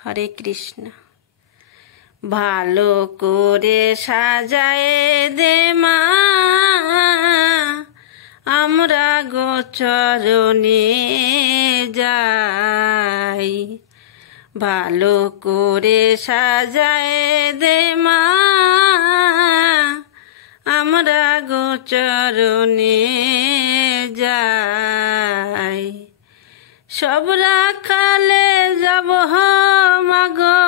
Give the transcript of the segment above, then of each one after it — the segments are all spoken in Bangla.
হরে কৃষ্ণ। ভালো করে সাজায়ে দে মা আমরা গোচরণে যাই। ভালো করে সাজায়ে দে মা আমরা গোচরণে যাই। সব রাখালে যাব মাগো,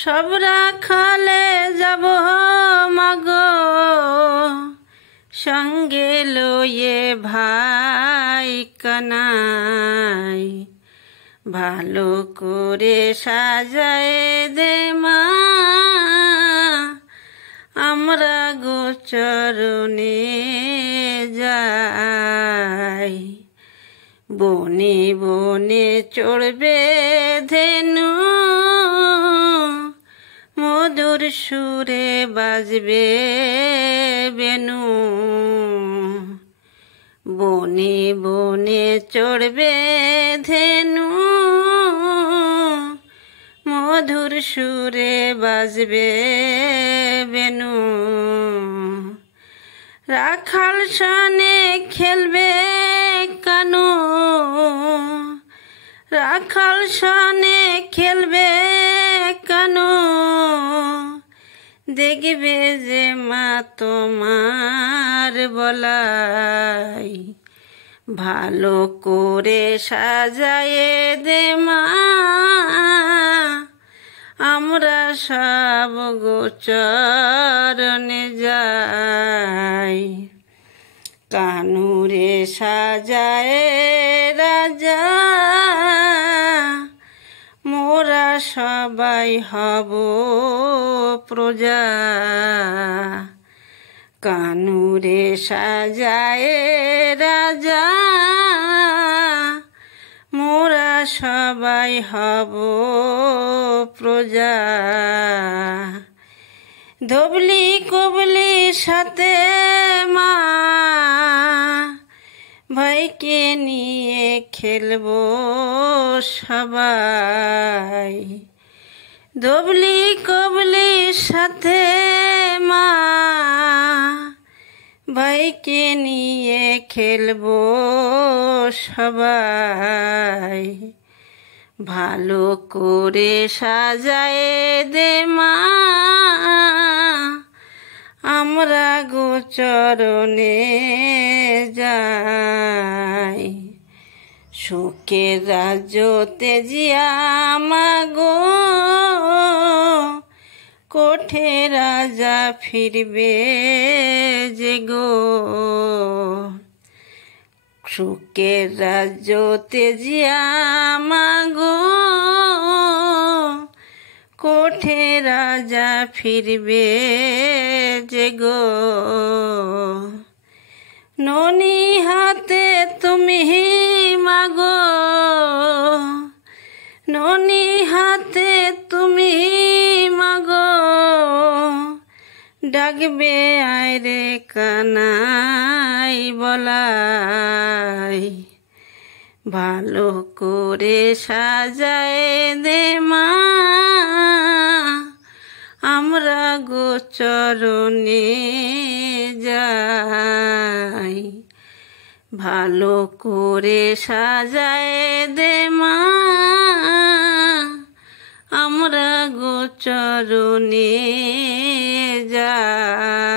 সব রাখালে যাব মাগো, সঙ্গে লয়ে ভাই কানাই। ভালো করে সাজায়ে দে মা আমরা গোচরণে যাই। বনে বনে চড়বে ধেনু মধুর সুরে বাজবে বেনু। বনে বনে চড়বে ধেনু মধুর সুরে বাজবে বেনু। রাখাল সানে খেলবে কানু, রাখাল সানে খেলবে কানু, দেখবে যে মা তোমার বলাই। ভালো করে সাজায়ে দে মা আমরা সব গোচরণে যাই। কানুরে সাজায়ে রাজা মোরা সবাই হব প্রজা। কানুরে সাজায়ে রাজা মোরা সবাই হব প্রজা। ধবলি কবলি সাথে মা ভাইকে নিয়ে খেলবো সবাই। ধবলি কবলি সাথে মা ভাইকে নিয়ে খেলবো সবাই। ভালো করে সাজায়ে দে মা আমরা গোচরণে যাই। সুখের রাজ্যতে জিয়া মাগো কোঠে রাজা ফিরবে যে গো। সুখের রাজ্যতে জিয়া মাগো কোঠে রাজা ফিরবে যে গো। ননি হাতে তুমি মাগো, ননি হাতে তুমি মাগো, ডাকবে আয় রে কানাই বলাই। ভালো করে সাজায়ে দে মা আমরা গোচরণে যাই। ভালো করে সাজায়ে দে মা আমরা গোচরণে যাই।